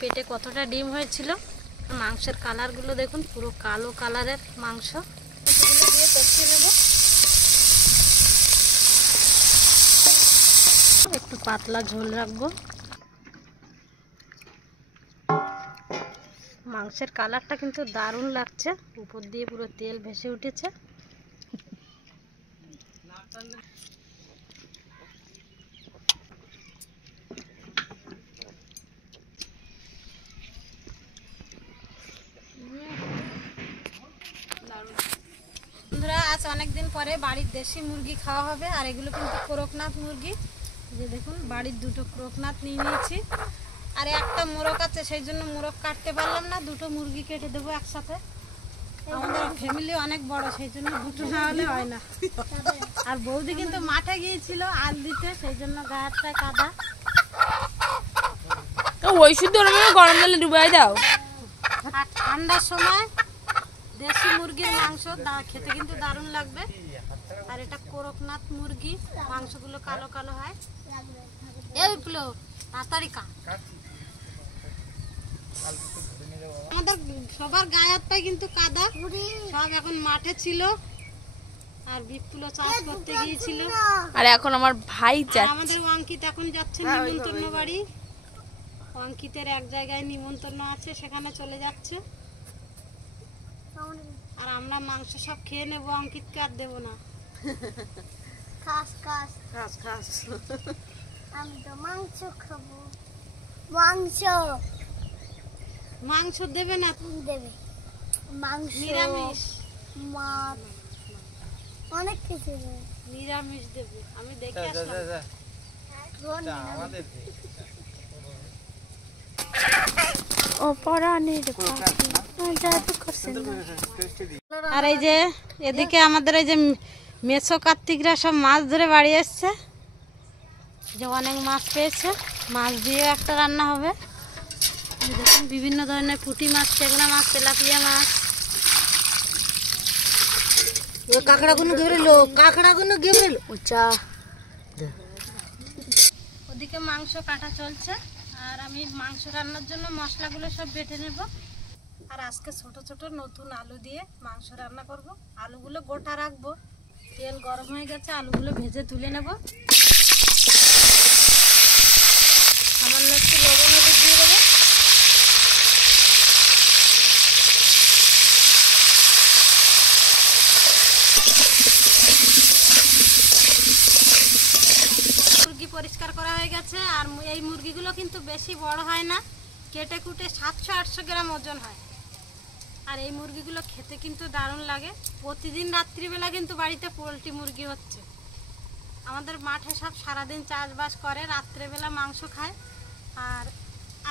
পেটে কতটা ডিম হয়েছিল। মাংসের কালারগুলো দেখুন, পুরো কালো কালারের মাংস। এগুলো দিয়ে কষিয়ে নেব। একটু পাতলা ঝোল রাখবো। মাংসের কালারটা কিন্তু দারুণ লাগছে, উপর দিয়ে পুরো তেল ভেসে উঠেছে। বন্ধুরা, আজ অনেকদিন পরে বাড়ির দেশি মুরগি খাওয়া হবে। আর এগুলো কিন্তু করকনাথ মুরগি। যে দেখুন, বাড়ির দুটো করকনাথ নিয়ে নিয়েছি। আর একটা মোরগ আছে, সেই জন্য মোরগ কাটতে পারলাম না, দুটো মুরগি কেটে দেবো একসাথে। আমাদের ফ্যামিলি অনেক বড়, সেই জন্য দুটো না হলে হয় না। আর বৌদি কিন্তু মাঠে গিয়েছিল আল দিতে, সেই জন্য গায়েরটায় কাদা। ওই শুদ্ধ গরম জলে ডুবাই দাও। আর ঠান্ডার সময় দেশি মুরগির মাংস খেতে কিন্তু দারুণ লাগবে। আর এটা করকনাথ মুরগি, মাংসগুলো কালো কালো হয়। এইগুলো তাড়াতাড়ি কা। আমাদের সবার গায়েরটাই কিন্তু কাদা, সব এখন মাঠে ছিল। আর বিপুলও চাষ করতে গিয়েছিল। আর এখন আমার ভাই যাচ্ছে। আমাদের অঙ্কিত এখন যাচ্ছে নিমন্ত্রণ বাড়ি। অঙ্কিতের এক জায়গায় নিমন্ত্রণ আছে, সেখানে চলে যাচ্ছে। আর আমরা মাংস সব খেয়ে নেবো, অঙ্কিতকে আর দেবো না। খাস খাস খাস খাস। আমি তো মাংস খাবো। মাংস মাংস দেবে না, দেবে, মাংস নিরামিষ। মাছ অনেক কিছু দেবে। নিরামিষ দেবে, আমি দেখে আসলাম। আর এই যে এদিকে আমাদের এই যে মেছো কার্তিকরা সব মাছ ধরে বাড়ি এসছে। যে অনেক মাছ পেয়েছে, মাছ দিয়ে একটা রান্না হবে। দেখুন, বিভিন্ন ধরনের পুঁটি মাছ, টেংরা মাছ, তেলাপিয়া মাছ। কাঁকড়াগুলো ধরেলো, কাঁকড়াগুলো গেমেলো। ওদিকে মাংস কাটা চলছে, আর আমি মাংস রান্নার জন্য মশলাগুলো সব বেটে নেব। আর আজকে ছোট ছোট নতুন আলু দিয়ে মাংস রান্না করব। আলুগুলো গোটা রাখবো। তেল গরম হয়ে গেছে, আলুগুলো ভেজে তুলে নেব। সামান্য একটু লবণ দিয়ে দেবো। মুরগি পরিষ্কার করা হয়ে গেছে। আর এই মুরগিগুলো কিন্তু বেশি বড় হয় না, কেটে কুটে 700-800 গ্রাম ওজন হয়। আর এই মুরগিগুলো খেতে কিন্তু দারুণ লাগে। প্রতিদিন রাত্রিবেলা কিন্তু বাড়িতে পোলট্রি মুরগি হচ্ছে। আমাদের মাঠে সব সারাদিন চাষবাস করে, রাত্রেবেলা মাংস খায়। আর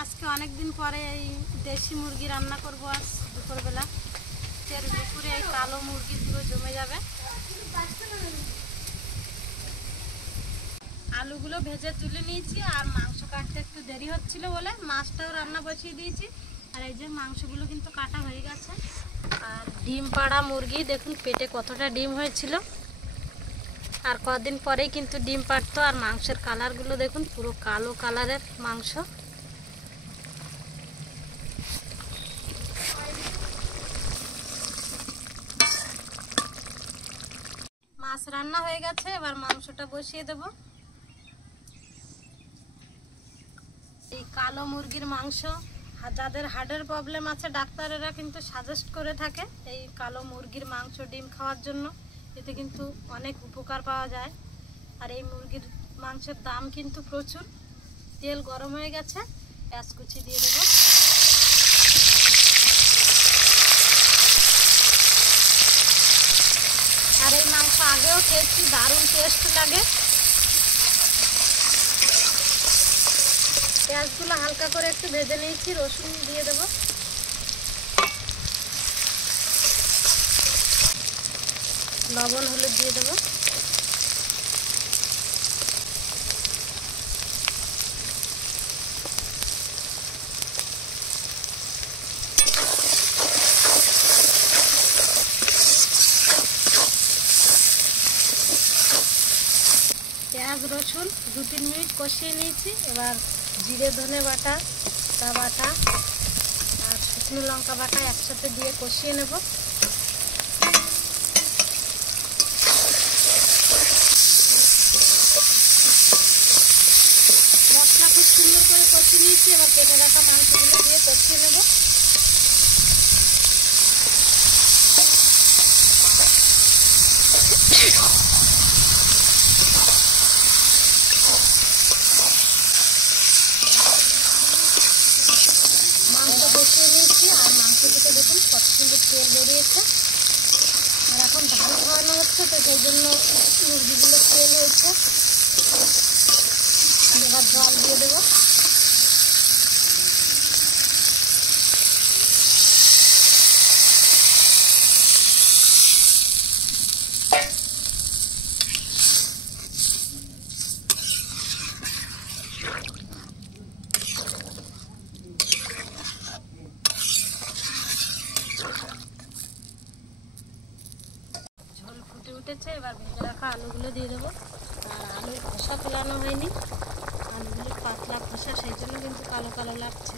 আজকে অনেক দিন পরে এই দেশি মুরগি রান্না করব আজ দুপুরবেলা। তেল দুপুরে এই কালো মুরগি পুরো জমে যাবে। আলুগুলো ভেজে তুলে নিয়েছি। আর মাংস কাটতে একটু দেরি হচ্ছিল বলে মাছটাও রান্না বসিয়ে দিয়েছি। আর এই যে মাংসগুলো কিন্তু কাটা হয়ে গেছে। আর ডিম পাড়া মুরগি, দেখুন পেটে কতটা ডিম হয়েছিল। আর কদিন পরেই কিন্তু ডিম পাড়তো। আর মাংসের কালারগুলো দেখুন, পুরো কালো কালারের মাংস। মাছ রান্না হয়ে গেছে, এবার মাংসটা বসিয়ে দেব। এই কালো মুরগির মাংস, যাদের হার্টের প্রবলেম আছে ডাক্তারেরা কিন্তু সাজেস্ট করে থাকে এই কালো মুরগির মাংস ডিম খাওয়ার জন্য। এতে কিন্তু অনেক উপকার পাওয়া যায়। আর এই মুরগির মাংসের দাম কিন্তু প্রচুর। তেল গরম হয়ে গেছে, পেঁয়াজ কুচি দিয়ে দেবো। আর এই মাংস আগেও খেয়েছি, দারুণ টেস্ট লাগে। পেঁয়াজগুলো হালকা করে একটু ভেজে নিয়েছি, রসুন দিয়ে দেবো। লবণ হলুদ দিয়ে দেবো। পেঁয়াজ রসুন 2-3 মিনিট কষিয়ে নিয়েছি। এবার জিরে ধনে বাটা, আদা বাটা আর শুকনো লঙ্কা বাটা একসাথে দিয়ে কষিয়ে নেব। মশলা খুব সুন্দর করে কষিয়ে নিয়েছি, এবার কেটে রাখা মাংসগুলো দিয়ে কষিয়ে নেব। মাংস কষিয়ে নিয়েছি আর মাংস থেকে দেখুন কত সুন্দর তেল বেরিয়েছে। আর এখন ধান খাওয়ানো হচ্ছে, তো সেই জন্য মুরগিগুলো তেল হয়েছে। এবার জল দিয়ে দেবো। ঝোল ফুটে উঠেছে, এবার ভেজে রাখা আলুগুলো দিয়ে দেবো। আর আলুর খোসা ফেলানো হয়নি, আলুগুলো পাতলা খোসা, সেই জন্য কিন্তু কালো কালো লাগছে।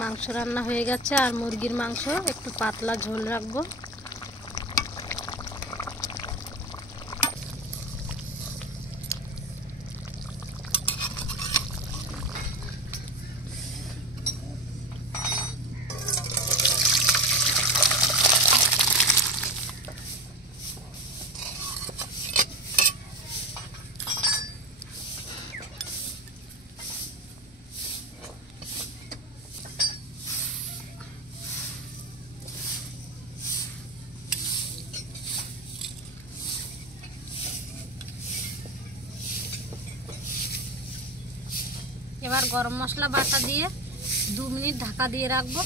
মাংস রান্না হয়ে গেছে, আর মুরগির মাংস একটু পাতলা ঝোল রাখবো। এবার গরম মশলা বাটা দিয়ে 2 মিনিট ঢাকা দিয়ে রাখবো।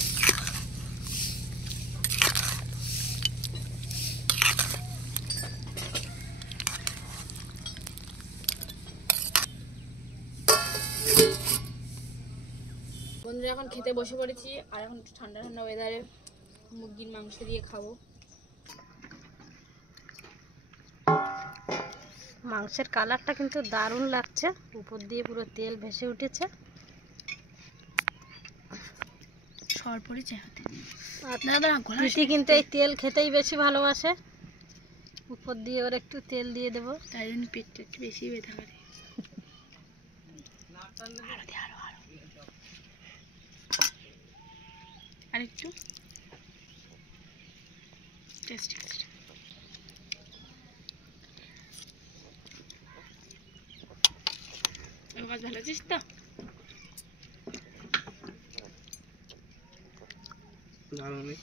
বন্ধুরা এখন খেতে বসে পড়েছি, আর এখন একটু ঠান্ডা ঠান্ডা ওয়েদারে মুরগির মাংস দিয়ে খাবো। মাংসের কালারটা কিন্তু দারুণ লাগছে, উপর দিয়ে পুরো তেল ভেসে উঠেছে। সর পড়েছে হাতে। দিদি কিন্তু এই তেল খেতেই বেশি ভালোবাসে, উপর দিয়ে ওর একটু তেল দিয়ে দেবো। তাই জন্য পেটটা একটু বেশি ব্যথা করে। আর একটু টেস্টি ভালো আছিস তো?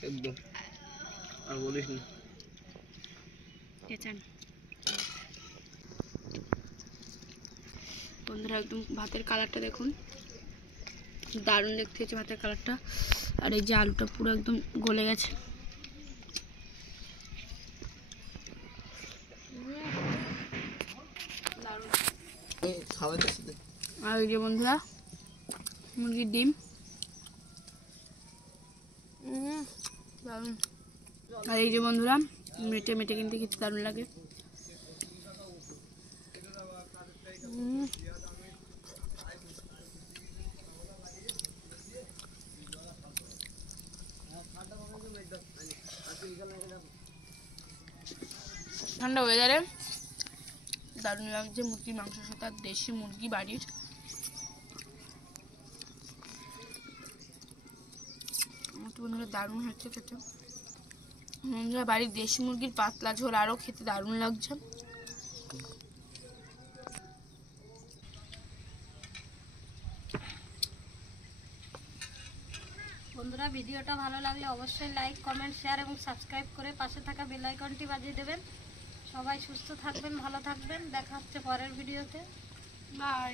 একদম আর বলিস না। বন্ধুরা একদম ভাতের কালারটা দেখুন, দারুণ দেখতে হচ্ছে ভাতের কালারটা। আর এই যে আলুটা পুরো একদম গলে গেছে। আর এই যে বন্ধুরা মুরগির ডিম, দারুণ। আর এই যে বন্ধুরা মেটে মেটে কিন্তু খেতে দারুণ লাগে। ঠান্ডা ওয়েদারে দারুণ লাগছে মুরগির মাংসের সাথে, আর দেশি মুরগি বাড়ির। বন্ধুরা দারুণ হচ্ছে খেতে। বন্ধুরা বাড়ির দেশি মুরগির পাতলা ঝোল আরও খেতে দারুণ লাগছে। বন্ধুরা ভিডিওটা ভালো লাগলে অবশ্যই লাইক, কমেন্ট, শেয়ার এবং সাবস্ক্রাইব করে পাশে থাকা বেল আইকনটি বাজিয়ে দেবেন। সবাই সুস্থ থাকবেন, ভালো থাকবেন। দেখা হচ্ছে পরের ভিডিওতে। বাই।